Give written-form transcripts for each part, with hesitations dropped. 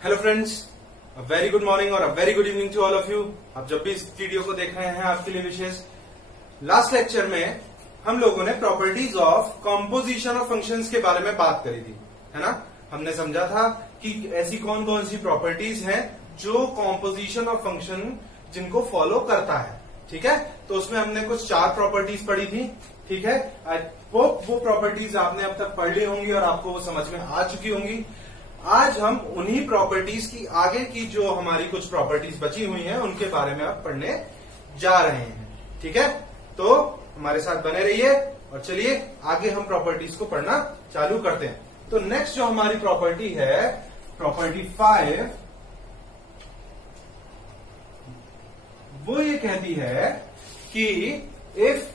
Hello friends, very good morning और very good evening to all of you. आप जब भी इस वीडियो को देख रहे हैं आपके लिए विशेष। लास्ट लेक्चर में हम लोगों ने properties of composition of functions के बारे में बात करी थी, है ना। हमने समझा था कि ऐसी कौन कौन सी प्रॉपर्टीज हैं जो कॉम्पोजिशन ऑफ फंक्शन जिनको फॉलो करता है, ठीक है। तो उसमें हमने कुछ 4 प्रॉपर्टीज पढ़ी थी, ठीक है। आई होप वो प्रॉपर्टीज आपने अब तक पढ़ ली होंगी और आपको वो समझ में आ चुकी होंगी। आज हम उन्हीं प्रॉपर्टीज की आगे की जो हमारी कुछ प्रॉपर्टीज बची हुई हैं उनके बारे में आप पढ़ने जा रहे हैं, ठीक है। तो हमारे साथ बने रहिए और चलिए आगे हम प्रॉपर्टीज को पढ़ना चालू करते हैं। तो नेक्स्ट जो हमारी प्रॉपर्टी है, प्रॉपर्टी 5, वो ये कहती है कि if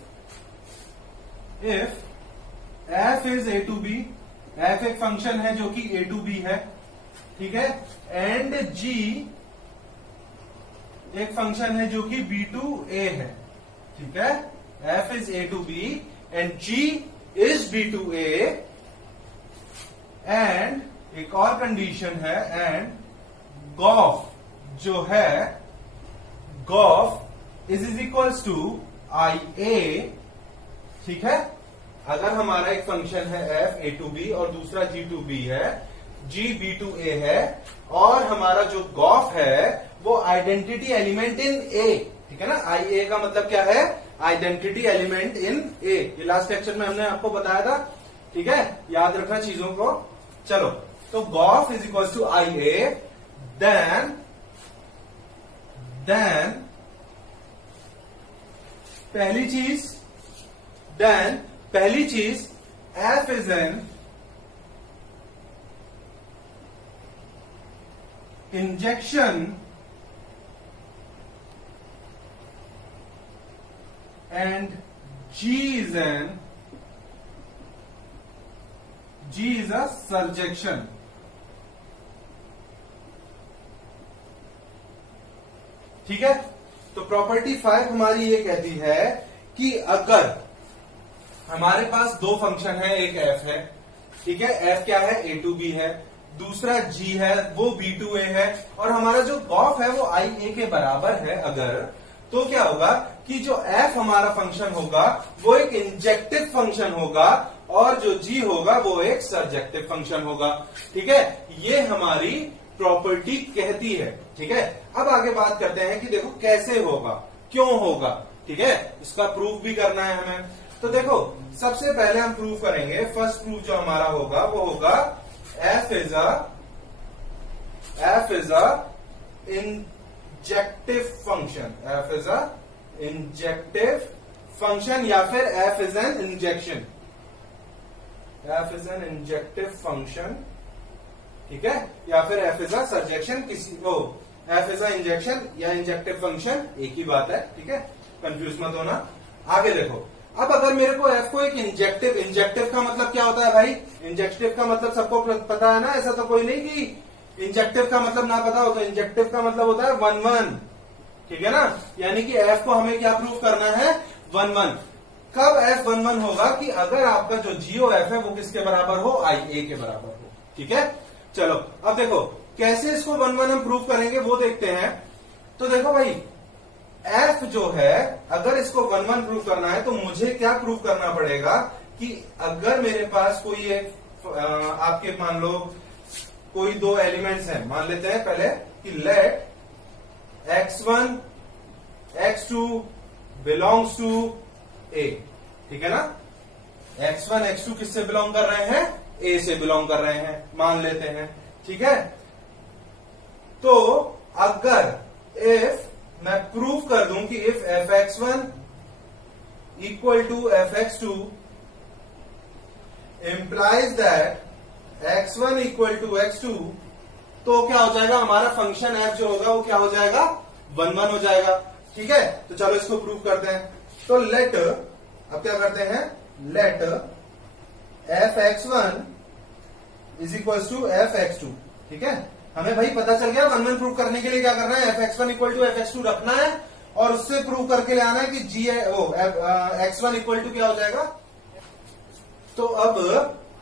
f is a to b, f एक फंक्शन है जो कि a to b है, ठीक है, एंड g एक फंक्शन है जो कि b to a है, ठीक है। f is a to b and g is b to a, and एक और कंडीशन है, एंड गॉफ जो है, g o f is equals to IA, ठीक है। अगर हमारा एक फंक्शन है f a to b और दूसरा g to b है, g b to a है, और हमारा जो गॉफ है वो आइडेंटिटी एलिमेंट इन a, ठीक है ना। IA का मतलब क्या है? Identity element in a। ये लास्ट लेक्चर में हमने आपको बताया था, ठीक है। याद रखना चीजों को। चलो, तो G o F is equal to IA, then पहली चीज f is an injection and g is a surjection, ठीक है। तो प्रॉपर्टी 5 हमारी ये कहती है कि अगर हमारे पास 2 फंक्शन है, एक f है, ठीक है, f क्या है? a to b है, दूसरा g है वो b to a है, और हमारा जो गॉफ है वो IA के बराबर है, अगर तो क्या होगा कि जो f हमारा फंक्शन होगा वो एक इंजेक्टिव फंक्शन होगा और जो g होगा वो एक सर्जेक्टिव फंक्शन होगा, ठीक है। ये हमारी प्रॉपर्टी कहती है, ठीक है। अब आगे बात करते हैं कि देखो कैसे होगा, क्यों होगा, ठीक है। इसका प्रूफ भी करना है हमें। तो देखो, सबसे पहले हम प्रूफ करेंगे, फर्स्ट प्रूफ जो हमारा होगा वो होगा f is a injective function, f is a injective function, या फिर f is an injection, f is N injective function, ठीक है, या फिर f इज अ सर्जेक्शन, किसी को f इज अ इंजेक्शन या इंजेक्टिव फंक्शन एक ही बात है, ठीक है, कंफ्यूज मत होना। आगे देखो, अब अगर मेरे को f को एक इंजेक्टिव का मतलब क्या होता है भाई? इंजेक्टिव का मतलब सबको पता है ना, ऐसा तो कोई नहीं कि इंजेक्टिव का मतलब ना पता हो। तो इंजेक्टिव का मतलब होता है 1-1, ठीक है ना। यानी कि f को हमें क्या प्रूव करना है? 1-1। कब f 1-1 होगा? कि अगर आपका जो GOF है वो किसके बराबर हो? IA के बराबर हो, ठीक है। चलो, अब देखो कैसे इसको 1-1 हम प्रूव करेंगे वो देखते हैं। तो देखो भाई, f जो है, अगर इसको 1-1 प्रूव करना है तो मुझे क्या प्रूव करना पड़ेगा कि अगर मेरे पास कोई एक आपके मान लो कोई 2 एलिमेंट्स हैं, मान लेते हैं पहले कि late x1 x2 belongs to a, ठीक है ना। x1 x2 किससे बिलोंग कर रहे हैं? a से बिलोंग कर रहे हैं, मान लेते हैं, ठीक है। तो अगर इफ मैं प्रूफ कर दूं कि if fx1 equal to fx2 implies that x1 equal to x2, तो क्या हो जाएगा? हमारा फंक्शन f जो होगा वो क्या हो जाएगा? 1-1 हो जाएगा, ठीक है। तो चलो इसको प्रूफ करते हैं। तो लेट, अब क्या करते हैं? Late fx1 is equal to fx2, ठीक है। हमें भाई पता चल गया 1-1 प्रूव करने के लिए क्या करना है? fx1 इक्वल टू fx2 रखना है और उससे प्रूव करके ले आना है कि x1 इक्वल टू क्या हो जाएगा। तो अब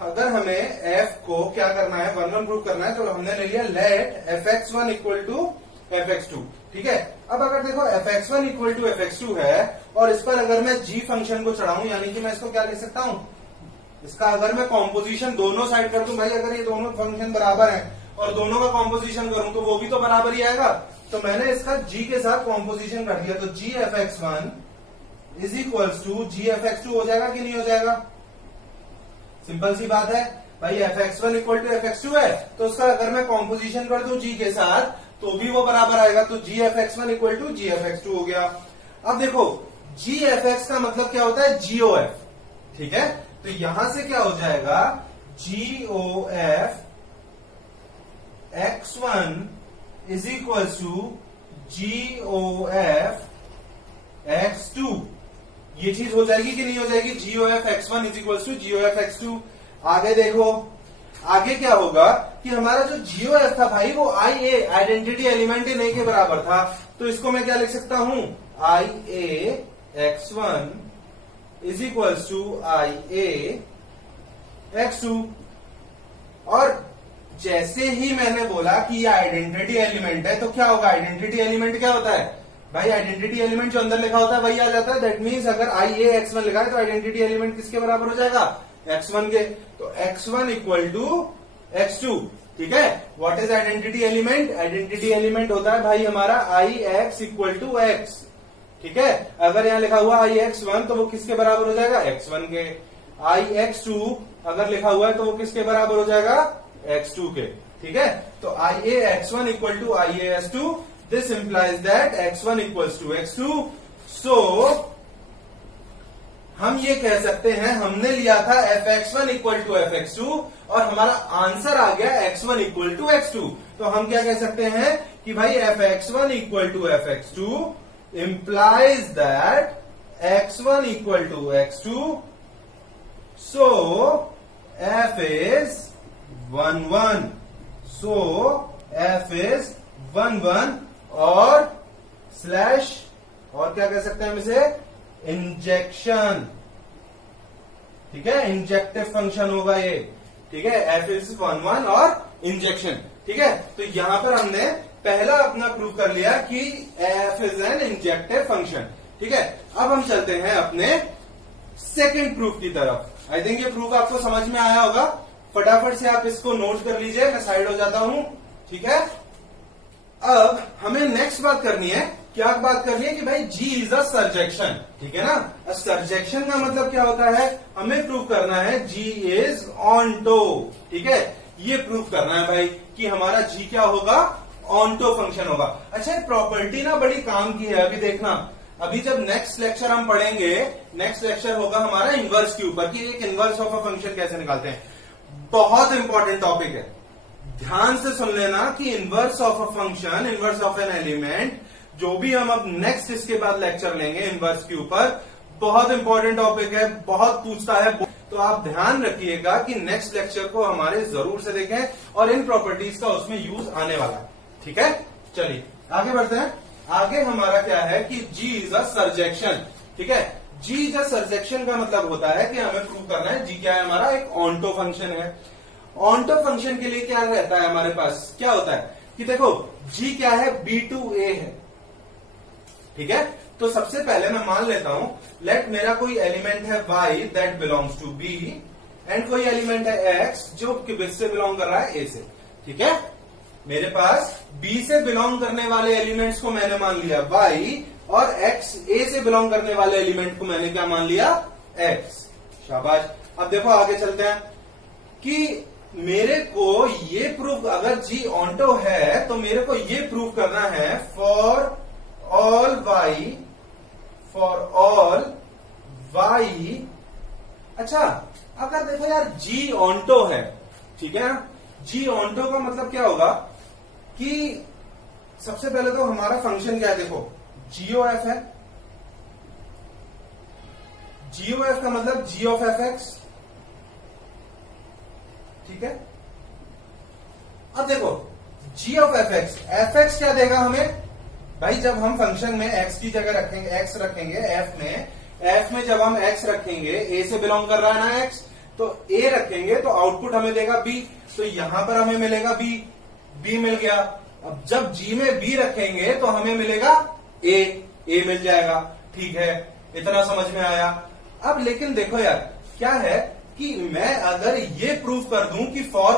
अगर हमें f को क्या करना है, 1 1 प्रूव करना है, तो हमने ले लिया late fx1 equal to fx2, ठीक है। अब अगर देखो fx1 इक्वल टू fx2 है और इस पर अगर मैं g फंक्शन को चढ़ाऊं, यानी कि मैं इसको क्या लिख सकता हूं, इसका अगर मैं कॉम्पोजिशन दोनों साइड कर दूं, भाई अगर ये दोनों फंक्शन बराबर हैं और दोनों का कॉम्पोजिशन करूं तो वो भी तो बराबर ही आएगा। तो मैंने इसका g के साथ कॉम्पोजिशन कर दिया, तो g fx1 is equals to g fx2 हो जाएगा कि नहीं हो जाएगा? सिंपल सी बात है भाई, fx1 इक्वल टू fx2 है तो उसका अगर मैं कॉम्पोजिशन कर दूं g के साथ तो भी वो बराबर आएगा, तो g fx1 equal to g fx2 हो गया। अब देखो g fx का मतलब क्या होता है, gof, ठीक है। तो यहां से क्या हो जाएगा, gof x1 is equal to gof x2, ये चीज हो जाएगी कि नहीं हो जाएगी, gof x1 is equal to gof x2। आगे देखो, आगे क्या होगा कि हमारा जो gof था भाई वो ia identity element in a के बराबर था, तो इसको मैं क्या लिख सकता हूं, ia x1 is equal to ia x2। और जैसे ही मैंने बोला कि ये आइडेंटिटी एलिमेंट है, तो क्या होगा, आइडेंटिटी एलिमेंट क्या होता है भाई, आइडेंटिटी एलिमेंट जो अंदर लिखा होता है वही आ जाता है। दैट मीन्स अगर ia x1 लिखा है तो आइडेंटिटी एलिमेंट किसके बराबर हो जाएगा, x1 के। तो x1 इक्वल टू x2, ठीक है। What is identity element, identity element होता है भाई हमारा ix इक्वल टू x, ठीक है। अगर यहां लिखा हुआ ix1 तो वो किसके बराबर हो जाएगा, x1 के। ix2 अगर लिखा हुआ है तो वो किसके बराबर हो जाएगा, x2 के, ठीक है। तो ia x1 equal to ia x2, this implies that x1 equals to x2। So हम ये कह सकते हैं, हमने लिया था fx1 इक्वल टू fx2 और हमारा आंसर आ गया x1 इक्वल टू x2। तो हम क्या कह सकते हैं कि भाई fx1 equal to fx2 implies that x1 equal to x2, so f is 1 1, so f is 1 1 और स्लैश, और क्या कह सकते हैं हम इसे, इंजेक्शन, ठीक है, इंजेक्टिव फंक्शन होगा ये, ठीक है। f इज 1 1 और इंजेक्शन, ठीक है। तो यहां पर हमने पहला अपना प्रूफ कर लिया कि f is N injective function, ठीक है। अब हम चलते हैं अपने सेकंड प्रूफ की तरफ। आई थिंक ये प्रूफ आपको समझ में आया होगा, फटाफट से आप इसको नोट कर लीजिए, मैं साइड हो जाता हूं, ठीक है। अब हमें नेक्स्ट बात करनी है, क्या बात करनी है कि भाई G इज अ सर्जेक्शन, ठीक है ना। सर्जेक्शन का मतलब क्या होता है, हमें प्रूव करना है G इज ऑन्टो, ठीक है। ये प्रूव करना है भाई कि हमारा G क्या होगा, ऑन्टो फंक्शन होगा। अच्छा, प्रॉपर्टी ना बड़ी काम की है, अभी देखना, अभी जब नेक्स्ट लेक्चर हम पढ़ेंगे, नेक्स्ट लेक्चर होगा हमारा इनवर्स के ऊपर कि एक इनवर्स ऑफ अ फंक्शन कैसे निकालते हैं। बहुत इंपॉर्टेंट टॉपिक है, ध्यान से सुन लेना कि inverse of a function, inverse of an element, जो भी हम अब नेक्स्ट इसके बाद लेक्चर लेंगे इनवर्स के ऊपर, बहुत इंपॉर्टेंट टॉपिक है, बहुत पूछता है। तो आप ध्यान रखिएगा कि नेक्स्ट लेक्चर को हमारे जरूर से देखें और इन प्रॉपर्टीज का उसमें यूज आने वाला है, ठीक है। चलिए आगे बढ़ते हैं। आगे हमारा क्या है कि G इज अ सर्जेक्शन, ठीक है। G इज अ सर्जेक्शन का मतलब होता है कि हमें प्रूव करना है G क्या है, हमारा एक ऑन्टो फंक्शन है। ऑन्टो फंक्शन के लिए क्या रहता है हमारे पास, क्या होता है कि देखो G क्या है, B2A है, ठीक है। तो सबसे पहले मैं मान लेता हूं, लेट मेरा कोई एलिमेंट है y that belongs to B and कोई एलिमेंट है x जो किस से बिलोंग कर रहा है A से, ठीक है। मेरे पास B से बिलोंग करने वाले एलिमेंट्स को मैंने मान लिया y और x A से बिलोंग करने वाले एलिमेंट को मैंने क्या मान लिया, x। शाबाश। अब देखो आगे चलते हैं कि मेरे को ये प्रूफ, अगर G ऑन्टो है तो मेरे को ये प्रूव करना है फॉर ऑल y। अच्छा, अगर देखो यार G ऑन्टो है, ठीक है ना। G ऑन्टो का मतलब क्या होगा कि सबसे पहले तो हमारा फंक्शन क्या है, देखो GOF है, GOF का मतलब G ऑफ fx, ठीक है। अब देखो G ऑफ fx क्या देगा हमें भाई, जब हम फंक्शन में x की जगह रखेंगे, x रखेंगे f में जब हम x रखेंगे, A से बिलोंग कर रहा है ना x, तो ए रखेंगे तो आउटपुट हमें देगा बी, तो यहां पर हमें मिलेगा बी, बी मिल गया। अब जब जी में बी रखेंगे तो हमें मिलेगा ए मिल जाएगा। ठीक है, इतना समझ में आया। अब लेकिन देखो यार, क्या है कि मैं अगर ये प्रूफ कर दूं कि for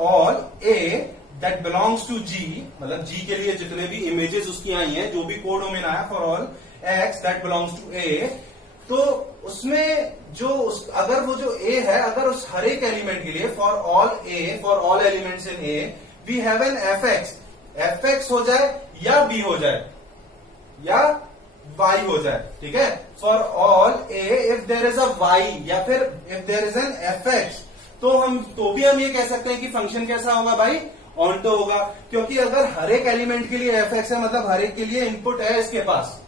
all A that belongs to G, मतलब जी के लिए जितने भी इमेजेस उसकी आई हैं, जो भी कोड डोमेन आया for all X that belongs to A, तो उसमें जो अगर वो जो ए है, अगर उस हर एक एलिमेंट के लिए for all elements in A V have an F x हो जाए या बी हो जाए या वाई हो जाए। ठीक है, for all A if there is a Y या फिर if there is an F X, तो भी हम ये कह सकते हैं कि फंक्शन कैसा होगा भाई, ऑन्टो होगा। क्योंकि अगर हर एक एलिमेंट के लिए एफ एक्स है, मतलब हर एक के लिए इनपुट है इसके पास।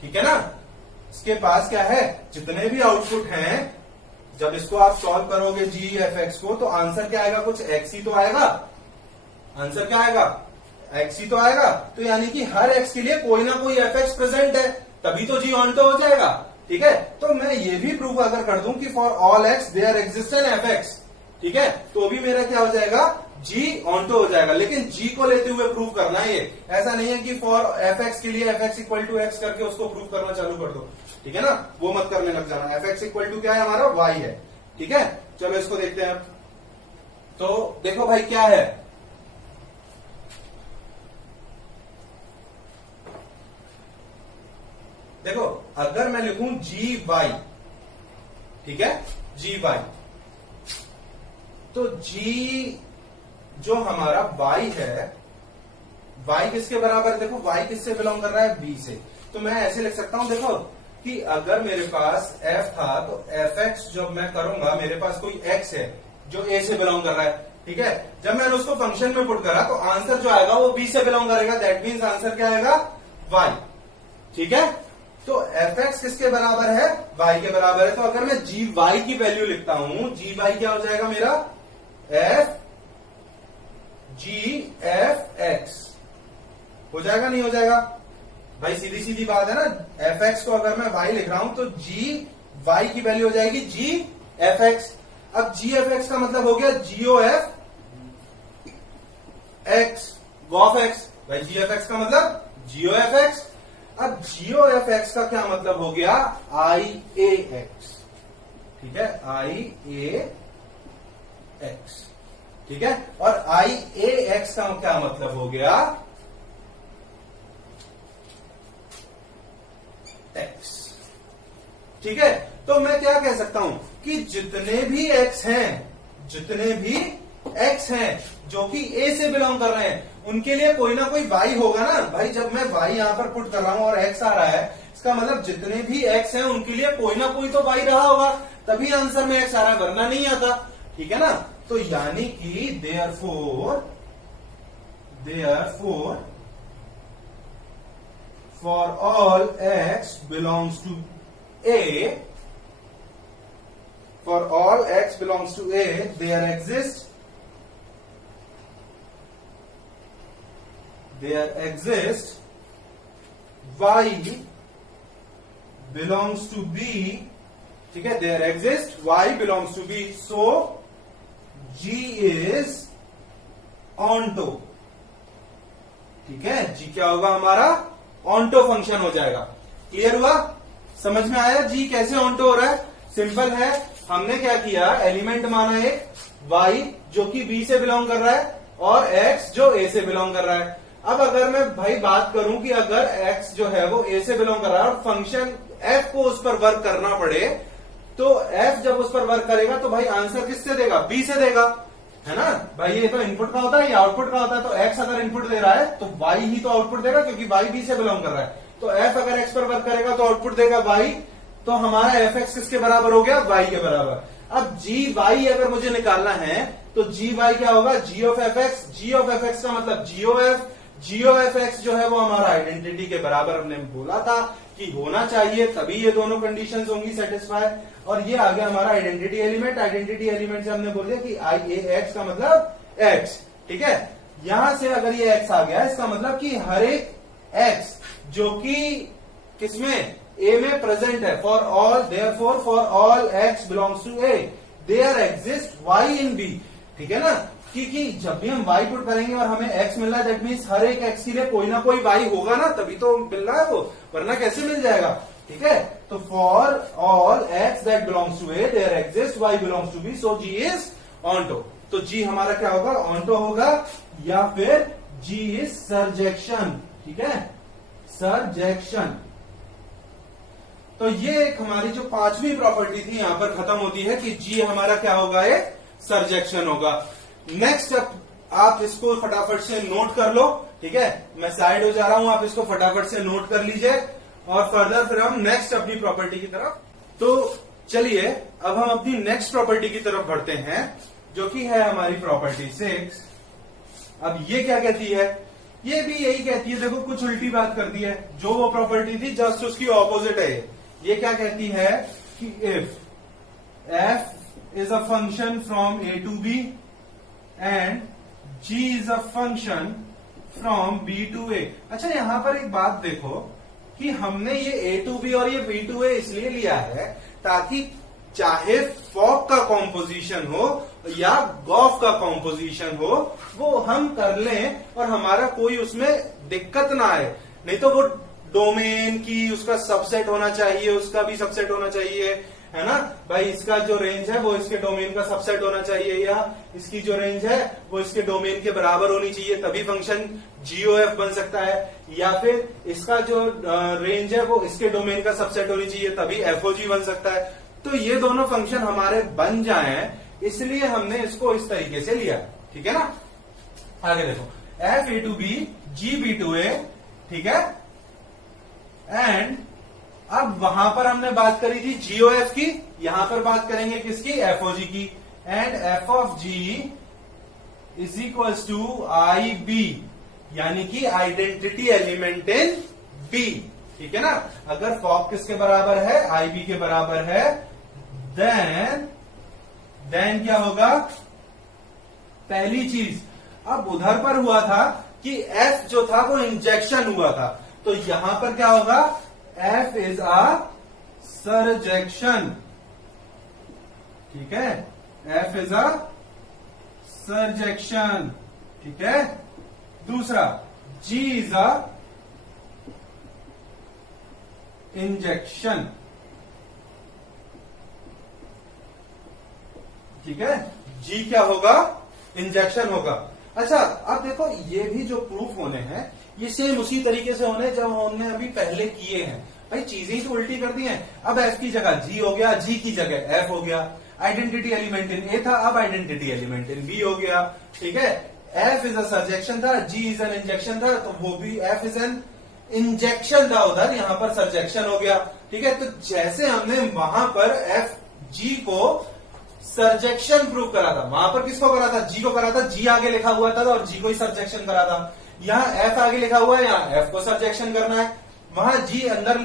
ठीक है ना, इसके पास क्या है, जितने भी आउटपुट हैं, जब इसको आप सॉल्व करोगे जी एफ एक्स को, तो आंसर क्या आएगा, कुछ एक्स ही तो आएगा। आंसर क्या आएगा, एक्स ही तो आएगा। तो यानी कि हर एक्स के लिए कोई ना कोई एफ एक्स प्रेजेंट है, तभी तो जी ऑन्टो हो जाएगा। ठीक है, तो मैं ये भी प्रूफ अगर कर दूं कि for all X there exist an F X, ठीक है, तो भी मेरा क्या हो जाएगा, जी ऑन्टो हो जाएगा। लेकिन जी को लेते हुए प्रूव करना है, ये ऐसा नहीं है कि फॉर एफ एक्स के लिए F X equal to X करके उसको प्रूव करना चालू कर दो। ठीक है ना, वो मत करने लग जाना। एफ एक्स इक्वल टू क्या है हमारा, वाई है। ठीक है, चलो इसको देखते हैं। तो देखो भाई क्या है, देखो अगर मैं लिखूं जी वाई, ठीक है, जी वाई, तो जी जो हमारा y है, y किसके बराबर, देखो y किससे बिलोंग कर रहा है, b से। तो मैं ऐसे लिख सकता हूं, देखो कि अगर मेरे पास f था तो fx जब मैं करूंगा, मेरे पास कोई x है जो a से बिलोंग कर रहा है। ठीक है, जब मैंने उसको फंक्शन में पुट करा तो आंसर जो आएगा वो b से बिलोंग करेगा। दैट मीन्स आंसर क्या आएगा, y। ठीक है, तो fx किसके बराबर है, y के बराबर है। तो अगर मैं gy की वैल्यू लिखता हूं, gy क्या हो जाएगा मेरा, f जी एफ एक्स हो जाएगा, नहीं हो जाएगा भाई, सीधी सीधी बात है ना। एफ एक्स को अगर मैं वाई लिख रहा हूं तो जी वाई की वैल्यू हो जाएगी जी एफ एक्स। अब जी एफ एक्स का मतलब हो गया G O F X, g o f X. भाई जी एफ एक्स का मतलब जीओ एफ एक्स। अब जीओ एफ एक्स का क्या मतलब हो गया, आई ए एक्स। ठीक है, आई ए एक्स। ठीक है, और आई ए एक्स का क्या मतलब हो गया, एक्स। ठीक है, तो मैं क्या कह सकता हूं कि जितने भी एक्स हैं जो कि ए से बिलोंग कर रहे हैं, उनके लिए कोई ना कोई वाई होगा ना भाई। जब मैं वाई यहां पर पुट कर रहा हूं और एक्स आ रहा है, इसका मतलब जितने भी एक्स हैं उनके लिए कोई ना कोई तो वाई रहा होगा, तभी आंसर में एक्स आ रहा है, वरना नहीं आता। ठीक है ना, तो यानी कि therefore for all X belongs to A, for all X belongs to A, there exist y belongs to b। ठीक है, there exist y belongs to b, so g is onto। ठीक है, g क्या होगा हमारा, ऑन्टो फंक्शन हो जाएगा। Clear हुआ, समझ में आया जी कैसे ऑन्टो हो रहा है। सिंपल है, हमने क्या किया, एलिमेंट माना एक y जो कि b से बिलोंग कर रहा है और x जो a से बिलोंग कर रहा है। अब अगर मैं भाई बात करूं कि अगर x जो है वो a से बिलोंग कर रहा है और फंक्शन f को उस पर वर्क करना पड़े, तो f जब उस पर वर्क करेगा तो भाई आंसर किससे देगा, b से देगा, है ना भाई। ये तो इनपुट का होता है, ये आउटपुट का होता है। तो x अगर इनपुट दे रहा है तो y ही तो आउटपुट देगा, क्योंकि y b से बिलोंग कर रहा है। तो f अगर x पर वर्क करेगा तो आउटपुट देगा y। तो हमारा fx किसके बराबर हो गया, y के बराबर। अब gy अगर मुझे निकालना है तो gy क्या होगा, g of fx। g of fx का मतलब g ऑफ fx जो है वो हमारा आइडेंटिटी के बराबर हमने बोला था कि होना चाहिए, तभी ये दोनों कंडीशंस होंगी सेटिस्फाई। और ये आ गया हमारा आइडेंटिटी एलिमेंट। आइडेंटिटी एलिमेंट से हमने बोल दिया कि आई ए एक्स का मतलब x। ठीक है, यहां से अगर ये x आ गया, इसका मतलब कि हर एक x जो कि किसमें, ए में प्रेजेंट है, for all therefore for all X belongs to A there exist Y in B. ठीक है ना, क्योंकि जब भी हम y पुट करेंगे और हमें x मिल रहा है, दैट मीन्स हर एक x के लिए कोई ना कोई y होगा ना, तभी तो मिल रहा है वो, वरना कैसे मिल जाएगा। ठीक है, तो for all x that belongs to A there exist y belongs to B, so g is onto. तो g हमारा क्या होगा, ऑन्टो होगा, या फिर g इज सरजेक्शन। ठीक है, सरजेक्शन। तो ये एक हमारी जो पांचवी प्रॉपर्टी थी यहां पर खत्म होती है कि g हमारा क्या होगा, एक सरजेक्शन होगा। नेक्स्ट आप इसको फटाफट से नोट कर लो। ठीक है, मैं साइड हो जा रहा हूं, आप इसको फटाफट से नोट कर लीजिए और फर्दर फिर हम नेक्स्ट अपनी प्रॉपर्टी की तरफ। तो चलिए अब हम अपनी नेक्स्ट प्रॉपर्टी की तरफ बढ़ते हैं, जो कि है हमारी प्रॉपर्टी 6। अब ये क्या कहती है, ये भी यही कहती है, देखो कुछ उल्टी बात कर दी है, जो वो प्रॉपर्टी थी जस्ट उसकी ऑपोजिट है। ये क्या कहती है कि if f is a function from a to b and g is a function from b to a। अच्छा, यहां पर एक बात देखो कि हमने ये a to b और ये b to a इसलिए लिया है ताकि चाहे फॉक का कॉम्पोजिशन हो या गॉफ का कॉम्पोजिशन हो, वो हम कर लें और हमारा कोई उसमें दिक्कत ना आए। नहीं तो वो डोमेन की उसका सबसेट होना चाहिए, उसका भी सबसेट होना चाहिए, है ना भाई। इसका जो रेंज है वो इसके डोमेन का सबसेट होना चाहिए, या इसकी जो रेंज है वो इसके डोमेन के बराबर होनी चाहिए, तभी फंक्शन GOF बन सकता है। या फिर इसका जो रेंज है वो इसके डोमेन का सबसेट होनी चाहिए, तभी FOG बन सकता है। तो ये दोनों फंक्शन हमारे बन जाएं, इसलिए हमने इसको इस तरीके से लिया। ठीक है ना, आगे देखो, f a to b g b to a। ठीक है, एंड अब वहां पर हमने बात करी थी GOF की, यहां पर बात करेंगे किसकी, FOG की। And f of g is equals to IB, यानी कि आइडेंटिटी एलिमेंट इन B। ठीक है ना, अगर फॉक किसके बराबर है, IB के बराबर है, देन क्या होगा, पहली चीज, अब उधर पर हुआ था कि F जो था वो इंजेक्शन हुआ था, तो यहां पर क्या होगा, F इज अ सरजेक्शन। ठीक है, F इज अ सरजेक्शन। ठीक है, दूसरा G इज अ इंजेक्शन। ठीक है, G क्या होगा, इंजेक्शन होगा। अच्छा, अब देखो ये भी जो प्रूफ होने हैं ये सेम उसी तरीके से होने जब हमने अभी पहले किए हैं। भाई चीजें ही तो उल्टी कर दी हैं। अब F की जगह G हो गया, G की जगह F हो गया। आइडेंटिटी एलिमेंट इन A था, अब आइडेंटिटी एलिमेंट इन B हो गया। ठीक है, F इज अ सरजेक्शन था, G इज एन इंजेक्शन था, तो वो भी F इज एन इंजेक्शन था उधर, यहां पर सरजेक्शन हो गया। ठीक है, तो जैसे हमने वहां पर FG को सरजेक्शन प्रूव करा था, वहां पर किसको करा था, G को करा था, G आगे लिखा हुआ था और G को ही सरजेक्शन करा था। यहाँ F आगे लिखा हुआ है, यहाँ F को सरजेक्शन करना है। वहां G अंदर,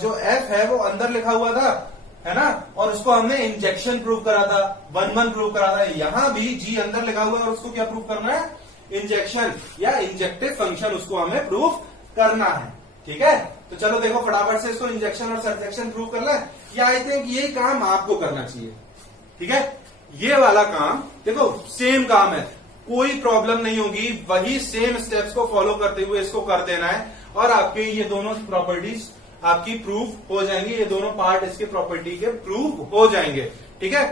जो F है वो अंदर लिखा हुआ था, है ना, और उसको हमने इंजेक्शन प्रूव करा था, 1-1 प्रूव करा था। यहां भी G अंदर लिखा हुआ है और उसको क्या प्रूव करना है, इंजेक्शन या इंजेक्टिव फंक्शन उसको हमें प्रूव करना है। ठीक है, तो चलो देखो फटाफट से इसको इंजेक्शन और सरजेक्शन प्रूव कर लें, या आई थिंक यही काम आपको करना चाहिए। ठीक है, ये वाला काम देखो सेम काम है, कोई प्रॉब्लम नहीं होगी, वही सेम स्टेप्स को फॉलो करते हुए इसको कर देना है और आपके ये दोनों प्रॉपर्टीज आपकी प्रूफ हो जाएंगी, ये दोनों पार्ट इसके प्रॉपर्टी के प्रूफ हो जाएंगे। ठीक है,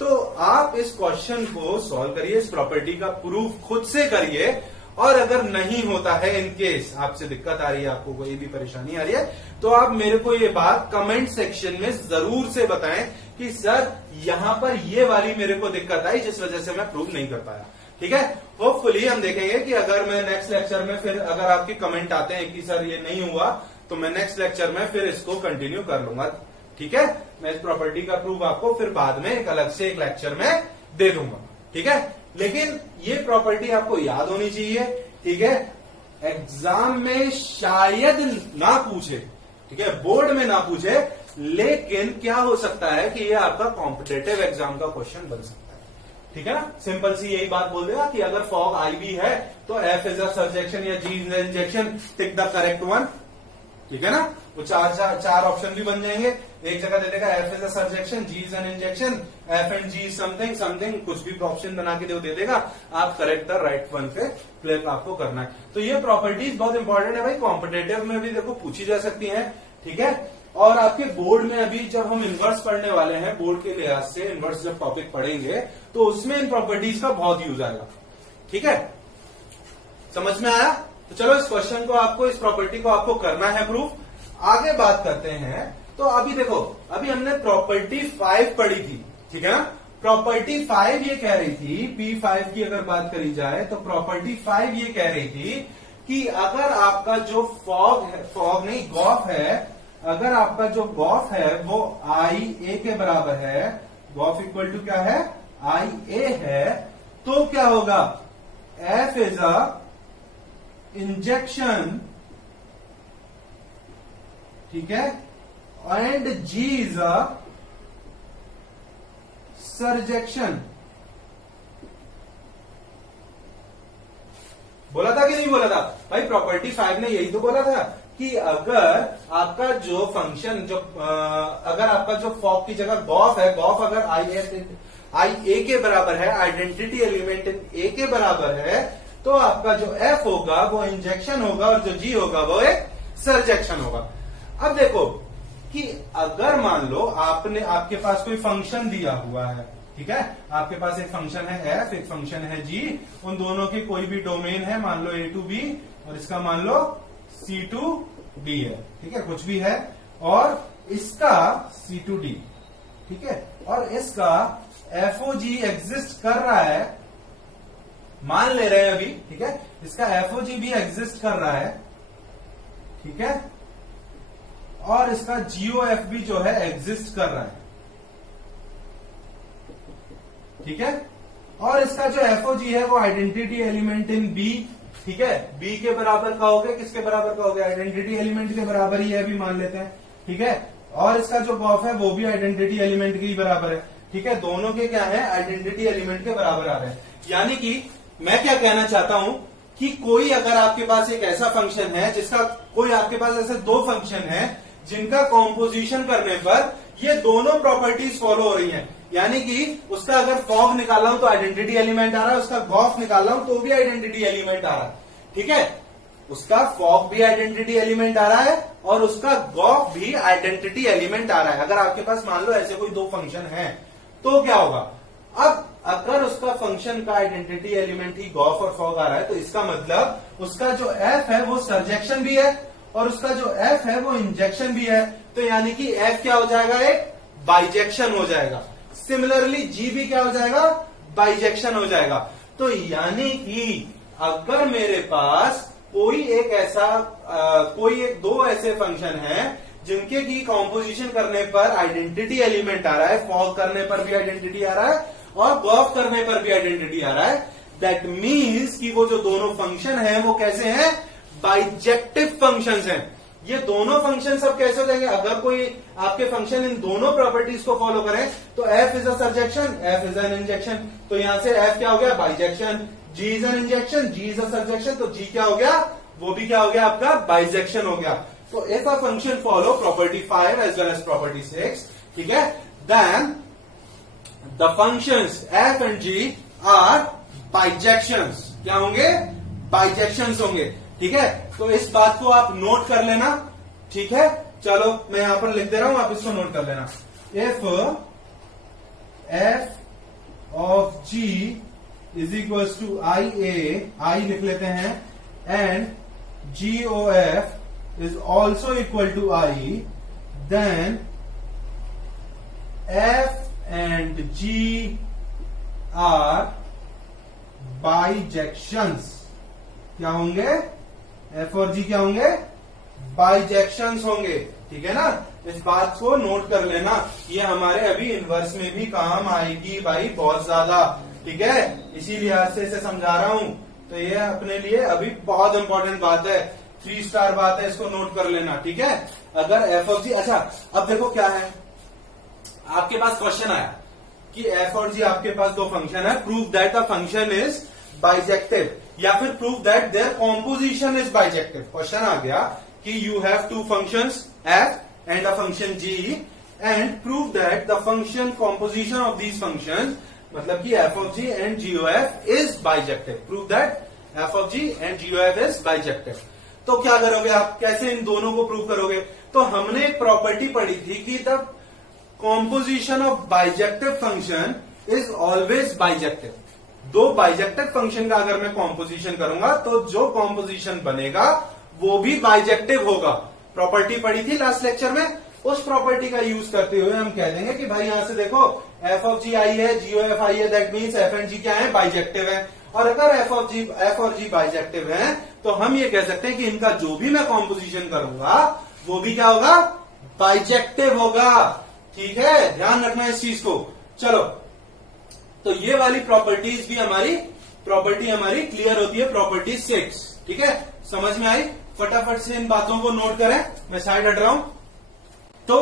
तो आप इस क्वेश्चन को सॉल्व करिए, इस प्रॉपर्टी का प्रूफ खुद से करिए, और अगर नहीं होता है, इन केस आपसे दिक्कत आ रही है, आपको कोई भी परेशानी आ रही है, तो आप मेरे को ये बात कमेंट सेक्शन में जरूर से बताएं कि सर यहां पर ये वाली मेरे को दिक्कत आई जिस वजह से मैं प्रूव नहीं कर पाया। ठीक है, होपफुली हम देखेंगे कि अगर मैं नेक्स्ट लेक्चर में फिर अगर आपके कमेंट आते हैं कि सर ये नहीं हुआ, तो मैं नेक्स्ट लेक्चर में फिर इसको कंटिन्यू कर लूंगा। ठीक है, मैं इस प्रॉपर्टी का प्रूफ आपको फिर बाद में एक अलग से एक लेक्चर में दे दूंगा। ठीक है, लेकिन ये प्रॉपर्टी आपको याद होनी चाहिए। ठीक है, एग्जाम में शायद ना पूछे, ठीक है, बोर्ड में ना पूछे, लेकिन क्या हो सकता है कि ये आपका कॉम्पिटेटिव एग्जाम का क्वेश्चन बन सकता है। ठीक है ना, सिंपल सी यही बात बोल देगा कि अगर फॉग IB है तो F इज अ सरजेक्शन या G is a injection, tick the correct one. ठीक है ना। वो चार ऑप्शन भी बन जाएंगे। एक जगह दे देगा F is a surjection, G is an injection, F and G something something, कुछ भी ऑप्शन बना के दे देगा, आप करेक्ट द राइट वन पे क्लिक आपको करना है। तो ये प्रॉपर्टीज बहुत इंपॉर्टेंट है भाई, कॉम्पिटेटिव में भी देखो पूछी जा सकती है, ठीक है। और आपके बोर्ड में अभी जब हम इनवर्स पढ़ने वाले हैं, बोर्ड के लिहाज से इनवर्स जब टॉपिक पढ़ेंगे तो उसमें इन प्रॉपर्टीज का बहुत यूज आएगा, ठीक है। समझ में आया? तो चलो इस क्वेश्चन को आपको, इस प्रॉपर्टी को आपको करना है प्रूफ। आगे बात करते हैं। तो अभी देखो, अभी हमने प्रॉपर्टी 5 पढ़ी थी, ठीक है ना। प्रॉपर्टी 5 ये कह रही थी, P5 की अगर बात करी जाए तो प्रॉपर्टी 5 ये कह रही थी कि अगर आपका जो फॉग नहीं गॉफ है, अगर आपका जो गॉफ है वो IA के बराबर है, गॉफ इक्वल टू क्या है, IA है, तो क्या होगा, F इज अ इंजेक्शन, ठीक है, एंड G इज अ सर्जेक्शन। बोला था कि नहीं बोला था भाई? प्रॉपर्टी 5 ने यही तो बोला था कि अगर आपका जो फंक्शन अगर आपका जो फॉग की जगह गॉफ है, गॉफ अगर IA के बराबर है, आइडेंटिटी एलिमेंट A के बराबर है, तो आपका जो F होगा वो इंजेक्शन होगा और जो G होगा वो एक सर्जेक्शन होगा। अब देखो कि अगर मान लो आपके पास कोई फंक्शन दिया हुआ है, ठीक है, आपके पास एक फंक्शन है F, एक फंक्शन है G, उन दोनों के कोई भी डोमेन है, मान लो A to B और इसका मान लो C to D है, ठीक है, कुछ भी है, और इसका C to D, ठीक है, और इसका FOG एग्जिस्ट कर रहा है, मान ले रहे हैं अभी, ठीक है, इसका FOG भी एग्जिस्ट कर रहा है, ठीक है, और इसका GOF भी जो है एग्जिस्ट कर रहा है, ठीक है, और इसका जो FOG है वो आइडेंटिटी एलिमेंट इन B, ठीक है, B के बराबर का हो गया, किसके बराबर का हो गया, आइडेंटिटी एलिमेंट के बराबर ही है, भी मान लेते हैं, ठीक है, और इसका जो गॉफ है वो भी आइडेंटिटी एलिमेंट के ही बराबर है, ठीक है, दोनों के क्या है, आइडेंटिटी एलिमेंट के बराबर आ रहे हैं। यानी कि मैं क्या कहना चाहता हूं कि कोई अगर आपके पास एक ऐसा फंक्शन है जिसका, कोई आपके पास ऐसे दो फंक्शन है जिनका कॉम्पोजिशन करने पर ये दोनों प्रॉपर्टीज फॉलो हो रही हैं, यानी कि उसका अगर फॉग निकाला हूं तो आइडेंटिटी एलिमेंट आ रहा है, उसका गॉफ निकाला हूं तो भी आइडेंटिटी एलिमेंट आ रहा है, ठीक है, उसका फॉग भी आइडेंटिटी एलिमेंट आ रहा है और उसका गॉफ भी आइडेंटिटी एलिमेंट आ रहा है। अगर आपके पास मान लो ऐसे कोई दो फंक्शन है तो क्या होगा, अब अगर उसका फंक्शन का आइडेंटिटी एलिमेंट ही गॉफ और फॉग आ रहा है तो इसका मतलब उसका जो F है वो सर्जेक्शन भी है और उसका जो F है वो इंजेक्शन भी है, तो यानी कि F क्या हो जाएगा, एक बाइजेक्शन हो जाएगा। सिमिलरली G भी क्या हो जाएगा, बाइजेक्शन हो जाएगा। तो यानी कि अगर मेरे पास कोई एक ऐसा कोई एक दो ऐसे फंक्शन है जिनके की कॉम्पोजिशन करने पर आइडेंटिटी एलिमेंट आ रहा है, फॉग करने पर भी आइडेंटिटी आ रहा है और गॉफ करने पर भी आइडेंटिटी आ रहा है, दैट मीन्स कि वो जो दोनों फंक्शन है वो कैसे हैं, बाइजेक्टिव फंक्शंस हैं। ये दोनों फंक्शन सब कैसे हो जाएंगे, अगर कोई आपके फंक्शन इन दोनों प्रॉपर्टीज को फॉलो करें तो F is a surjection, F is an injection, तो यहां से F क्या हो गया, bijection, G is an injection, G is a surjection, तो G क्या हो गया, वो भी क्या हो गया, आपका बाइजेक्शन हो गया। तो if a function follow property 5 as well as property 6, ठीक है, then the functions F and G are bijections, क्या होंगे, बाइजेक्शंस होंगे, ठीक है। तो इस बात को आप नोट कर लेना, ठीक है, चलो मैं यहां पर लिख दे रहा हूं, आप इसको नोट कर लेना। If F of G is equal to IA, I लिख लेते हैं, and GOF is also equal to I, then F and G are bijections, क्या होंगे, F और G क्या होंगे, बाइजेक्शंस होंगे, ठीक है ना। इस बात को नोट कर लेना, ये हमारे अभी इनवर्स में भी काम आएगी भाई बहुत ज्यादा, ठीक है, इसी लिहाज से इसे समझा रहा हूं। तो ये अपने लिए अभी बहुत इंपॉर्टेंट बात है, 3 स्टार बात है, इसको नोट कर लेना, ठीक है। अगर F और G, अच्छा अब देखो क्या है, आपके पास क्वेश्चन आया कि F और G आपके पास दो फंक्शन है, prove that the function is bijective या फिर prove that their composition is bijective. Question आ गया कि you have two functions F and a function G and prove that the function composition of these functions, मतलब कि F of G and G O F is bijective. Prove that F of G and G O F is bijective. तो क्या करोगे आप, कैसे इन दोनों को prove करोगे? तो हमने एक प्रॉपर्टी पढ़ी थी कि the composition of bijective function is always bijective. दो बाइजेक्टिव फंक्शन का अगर मैं कॉम्पोजिशन करूंगा तो जो कॉम्पोजिशन बनेगा वो भी बाइजेक्टिव होगा। प्रॉपर्टी पढ़ी थी लास्ट लेक्चर में, उस प्रॉपर्टी का यूज करते हुए हम कह देंगे कि भाई यहां से देखो एफ ऑफ जी आई है, जी ओ एफ आई है, दैट मीन्स एफ एंड जी क्या है, बाइजेक्टिव है। और अगर एफ और जी बाइजेक्टिव है तो हम ये कह सकते हैं कि इनका जो भी मैं कॉम्पोजिशन करूंगा वो भी क्या होगा, बाइजेक्टिव होगा। ठीक है, ध्यान रखना इस चीज को। चलो, तो ये वाली प्रॉपर्टीज भी हमारी क्लियर होती है, प्रॉपर्टी 6। ठीक है, समझ में आई? फटाफट से इन बातों को नोट करें, मैं साइड हट रहा हूं। तो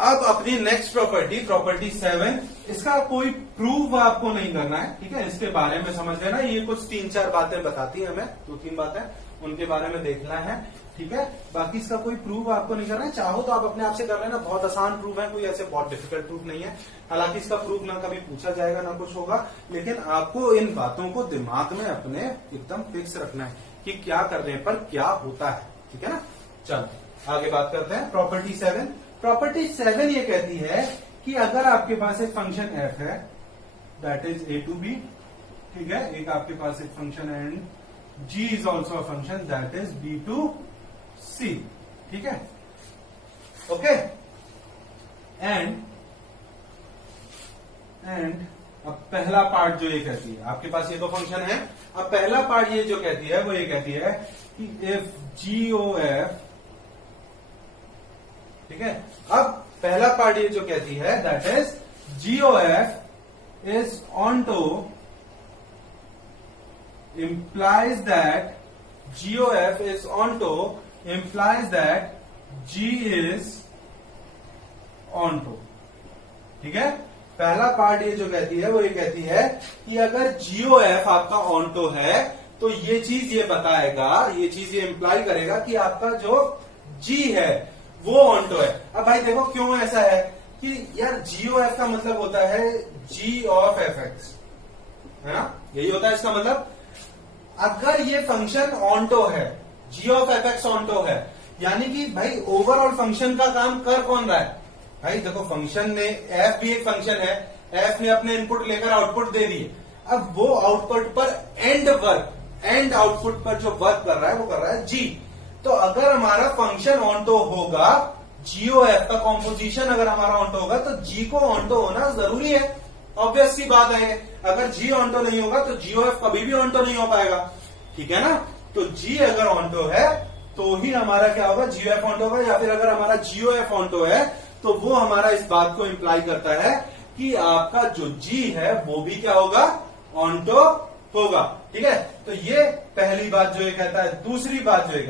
अब अपनी नेक्स्ट प्रॉपर्टी 7, इसका कोई प्रूव आपको नहीं करना है। ठीक है, इसके बारे में समझ लेना, ये कुछ 3-4 बातें बताती है हमें, 2-3 बातें उनके बारे में देखना है। ठीक है, बाकी इसका कोई प्रूव आपको नहीं करना है। चाहो तो आप अपने आप से कर लेना, बहुत आसान प्रूव है, कोई ऐसे बहुत डिफिकल्ट प्रूव नहीं है। हालांकि इसका प्रूव ना कभी पूछा जाएगा ना कुछ होगा, लेकिन आपको इन बातों को दिमाग में अपने एकदम फिक्स रखना है कि क्या करने पर क्या होता है। ठीक है ना, चलो आगे बात करते हैं। प्रॉपर्टी 7 ये कहती है कि अगर आपके पास एक फंक्शन एफ है that is A to B, ठीक है, एक आपके पास एक function and G is also a function that is B to C. ठीक है, ओके। एंड अब पहला पार्ट जो ये कहती है, आपके पास ये दो फंक्शन है। अब पहला पार्ट ये जो कहती है वो ये कहती है कि इफ जी ओ एफ, ठीक है, अब पहला पार्ट ये जो कहती है that is G O F is onto implies that GOF is onto implies that G is onto। ठीक है, पहला पार्ट ये जो कहती है वो ये कहती है कि अगर GOF आपका ऑन्टो है तो ये चीज ये बताएगा, ये चीज ये इंप्लाई करेगा कि आपका जो G है वो ऑन्टो है। अब भाई देखो क्यों ऐसा है कि यार GOF का मतलब होता है G ऑफ fx, है ना, यही होता है इसका मतलब। अगर ये फंक्शन ऑन्टो है, जी ऑफ एफ एक्स ऑन्टो है, यानी कि भाई ओवरऑल फंक्शन का काम कर कौन रहा है? भाई देखो फंक्शन ने, एफ भी एक फंक्शन है, एफ ने अपने इनपुट लेकर आउटपुट दे दिए। अब वो आउटपुट पर एंड आउटपुट पर जो वर्क कर रहा है वो कर रहा है जी। तो अगर हमारा फंक्शन ऑन्टो होगा, जीओ एफ का कॉम्पोजिशन अगर हमारा ऑन्टो होगा तो जी को ऑन्टो होना जरूरी है, ऑब्वियस सी बात है। अगर जी ऑन्टो नहीं होगा तो जीओ एफ कभी भी ऑन्टो नहीं हो पाएगा। ठीक है ना, तो जी अगर ऑन्टो है तो ही हमारा क्या होगा, जीओ एफ ऑन्टो होगा। या फिर अगर हमारा जीओ एफ ऑन्टो है तो वो हमारा इस बात को इंप्लाई करता है कि आपका जो जी है वो भी क्या होगा, ऑन्टो होगा। ठीक है, तो ये पहली बात जो ये कहता है। दूसरी बात जो ये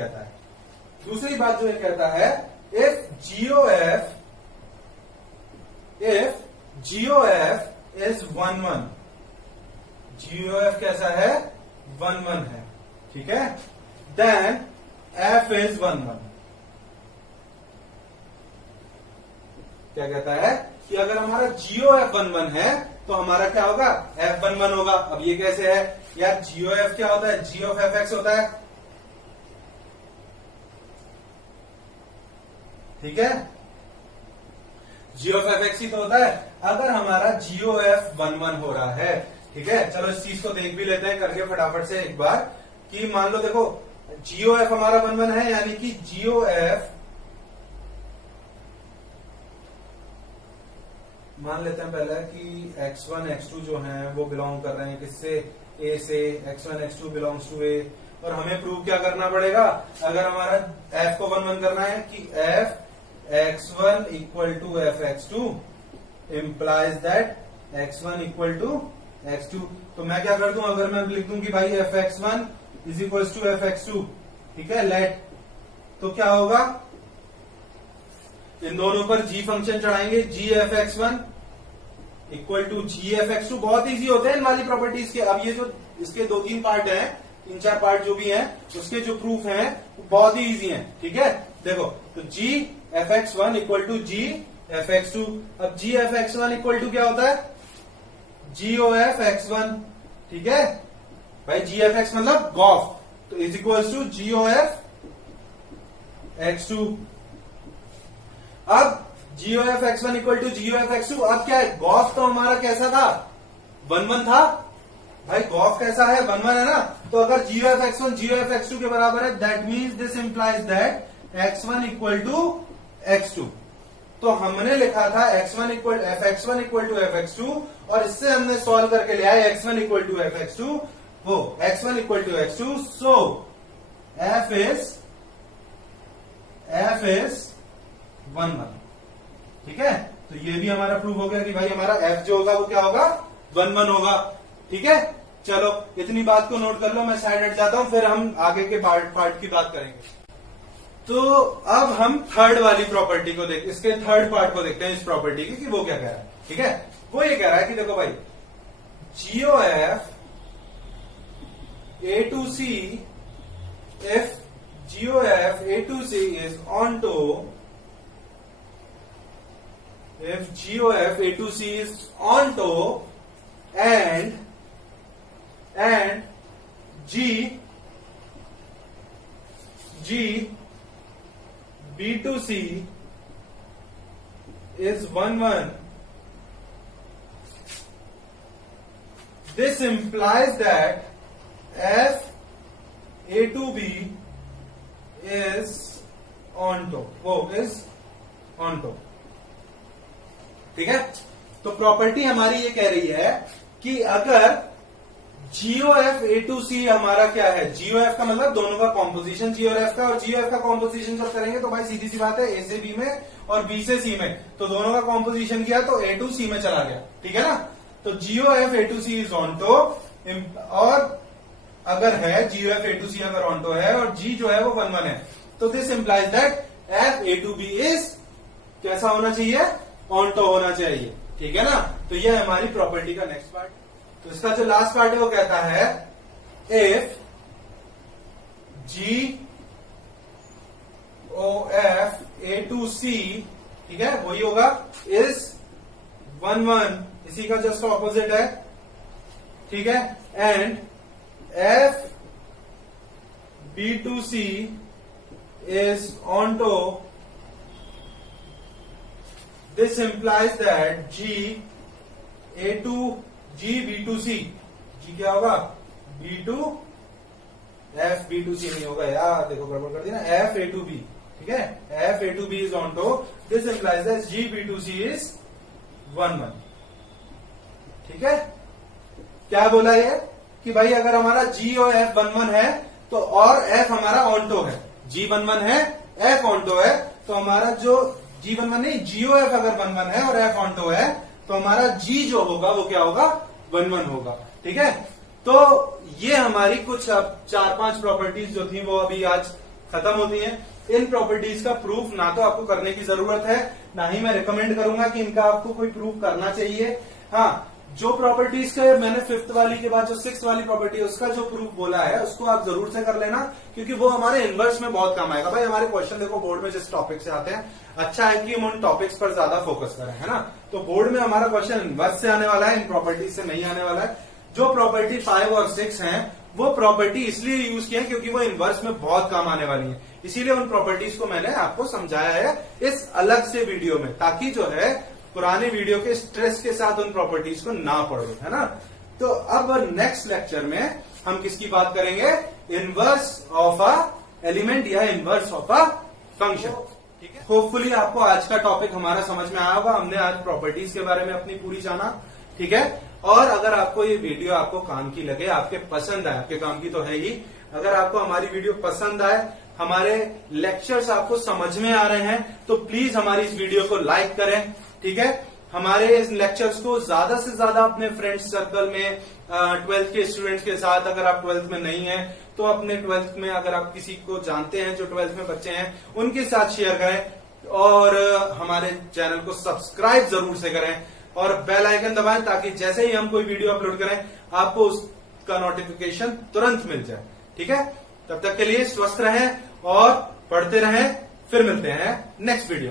कहता है if Jio F is 1-1, Jio F कैसा है, 1-1 है। ठीक है, देन एफ इज 1-1। क्या कहता है कि अगर हमारा जीओ एफ 1-1 है तो हमारा क्या होगा, एफ 1-1 होगा। अब ये कैसे है यार, जीओ एफ क्या होता है, जी ऑफ एफ एक्स होता है। ठीक है, जी ऑफ एफ एक्स ही तो होता है। अगर हमारा जीओ एफ 1-1 हो रहा है, ठीक है, चलो इस चीज को देख भी लेते हैं करके फटाफट से एक बार, कि मान लो देखो जीओ एफ हमारा 1-1 है, यानी कि जीओ एफ, मान लेते हैं पहले कि x1 x2 जो है वो बिलोंग कर रहे हैं किससे, a से। x1 x2 belongs to a, और हमें प्रूव क्या करना पड़ेगा, अगर हमारा f को 1-1 करना है कि f x1 equal to F x2 implies that x1 equal to x2। तो मैं क्या कर दूं, अगर मैं लिख दूं कि भाई F x1 is equal to F x2, ठीक है, लेट, तो क्या होगा, इन दोनों पर g फंक्शन चढ़ाएंगे, G F x1 equal to G F x2। बहुत इजी होते हैं इन वाली प्रॉपर्टीज के। अब ये जो इसके 2-3 पार्ट हैं, 3-4 पार्ट जो भी हैं, उसके जो प्रूफ हैं वो बहुत ही इजी हैं। ठीक है, देखो तो G F X one equal to G F X two. अब G F X one equal to क्या होता है, G O F X one. ठीक है भाई, जी एफ एक्स मतलब गॉफ, तो is equal to G O F X two. अब G O F X one equal to G O F X two. अब क्या है, गॉफ तो हमारा कैसा था, 1-1 था भाई, गॉफ कैसा है 1-1 है ना। तो अगर G O F X one G O F X two के बराबर है, that means this implies that X one equal to X two. तो हमने लिखा था x1 equal F X one equal to F X two, और इससे हमने सॉल्व करके लिया है x1 equal to F X two, वो x1 equal to X two. So f is 1-1। ठीक है, तो ये भी हमारा प्रूव हो गया कि भाई हमारा f जो होगा वो क्या होगा, 1-1 होगा। ठीक है, चलो इतनी बात को नोट कर लो, मैं साइड हट जाता हूं, फिर हम आगे के पार्ट की बात करेंगे। तो अब हम थर्ड वाली प्रॉपर्टी को इसके थर्ड पार्ट को देखते हैं इस प्रॉपर्टी की, कि वो क्या कह रहा है। ठीक है, वो ये कह रहा है कि देखो भाई, GOF A to C, if GOF A to C is onto, if GOF A to C is onto and G B to C is 1-1, this implies that F A to B is onto, वो is onto। ठीक है, तो property हमारी ये कह रही है कि अगर GOF A to C हमारा क्या है, GOF का मतलब दोनों का कॉम्पोजिशन GOF का, और GOF का कॉम्पोजिशन जब करेंगे तो भाई सीधी सी बात है, A से B में और B से C में, तो दोनों का कॉम्पोजिशन किया तो A to C में चला गया। ठीक है ना, तो GOF A to C is onto, और अगर है GOF A to C अगर ऑन्टो है और G जो है वो 1-1 है, तो this implies that F A to B is कैसा होना चाहिए, ऑन्टो होना चाहिए। ठीक है ना, तो ये हमारी प्रॉपर्टी का नेक्स्ट पार्ट। तो इसका जो लास्ट पार्ट है वो कहता है, if GOF A to C, ठीक है वही होगा, इज 1-1, इसी का जस्ट ऑपोजिट है। ठीक है, and F B to C is onto, this implies that G B to C, G क्या होगा, B to F B to C नहीं होगा यार, देखो गड़बड़ कर दी ना, F A to B। ठीक है, F A to B is onto, this implies that G B to C is 1-1। ठीक है, क्या बोला ये कि भाई अगर हमारा G और F 1-1 है तो, और F हमारा ऑन्टो है, G 1-1 है F ऑन्टो है, तो हमारा जो G 1-1 नहीं, GOF अगर 1-1 है और F ऑन्टो है, तो हमारा G जो होगा वो क्या होगा, 1-1 होगा। ठीक है, तो ये हमारी कुछ 4-5 प्रॉपर्टीज जो थी वो अभी आज खत्म होती हैं। इन प्रॉपर्टीज का प्रूफ ना तो आपको करने की जरूरत है, ना ही मैं रिकमेंड करूंगा कि इनका आपको कोई प्रूफ करना चाहिए। हाँ, जो प्रॉपर्टीज के मैंने 5th वाली के बाद जो 6th वाली प्रॉपर्टी है उसका जो प्रूफ बोला है उसको आप जरूर से कर लेना, क्योंकि वो हमारे इनवर्स में बहुत काम आएगा। भाई हमारे क्वेश्चन देखो बोर्ड में जिस टॉपिक से आते हैं, अच्छा है कि हम उन टॉपिक्स पर ज्यादा फोकस करें, है ना। तो बोर्ड में हमारा क्वेश्चन इनवर्स से आने वाला है, इन प्रॉपर्टीज से नहीं आने वाला है। जो प्रॉपर्टी 5 और 6 है वो प्रॉपर्टी इसलिए यूज की है क्योंकि वो इनवर्स में बहुत काम आने वाली है, इसीलिए उन प्रॉपर्टीज को मैंने आपको समझाया है इस अलग से वीडियो में, ताकि जो है पुराने वीडियो के स्ट्रेस के साथ उन प्रॉपर्टीज को ना पढ़ो, है ना। तो अब नेक्स्ट लेक्चर में हम किसकी बात करेंगे, इनवर्स ऑफ अ एलिमेंट या इनवर्स ऑफ अ फंक्शन। ठीक है, होपफुली आपको आज का टॉपिक हमारा समझ में आया होगा। हमने आज प्रॉपर्टीज के बारे में अपनी पूरी जाना। ठीक है, और अगर आपको ये वीडियो आपको काम की लगे, आपके पसंद आए, आपके काम की तो है ही, अगर आपको हमारी वीडियो पसंद आए, हमारे लेक्चर्स आपको समझ में आ रहे हैं, तो प्लीज हमारी इस वीडियो को लाइक करें। ठीक है, हमारे इस लेक्चर्स को ज्यादा से ज्यादा अपने फ्रेंड्स सर्कल में, 12th के स्टूडेंट्स के साथ, अगर आप 12th में नहीं हैं तो अपने 12th में अगर आप किसी को जानते हैं जो 12th में बच्चे हैं उनके साथ शेयर करें, और हमारे चैनल को सब्सक्राइब जरूर से करें और बेल आइकन दबाएं, ताकि जैसे ही हम कोई वीडियो अपलोड करें आपको उसका नोटिफिकेशन तुरंत मिल जाए। ठीक है, तब तक के लिए स्वस्थ रहें और पढ़ते रहें फिर मिलते हैं नेक्स्ट वीडियो में।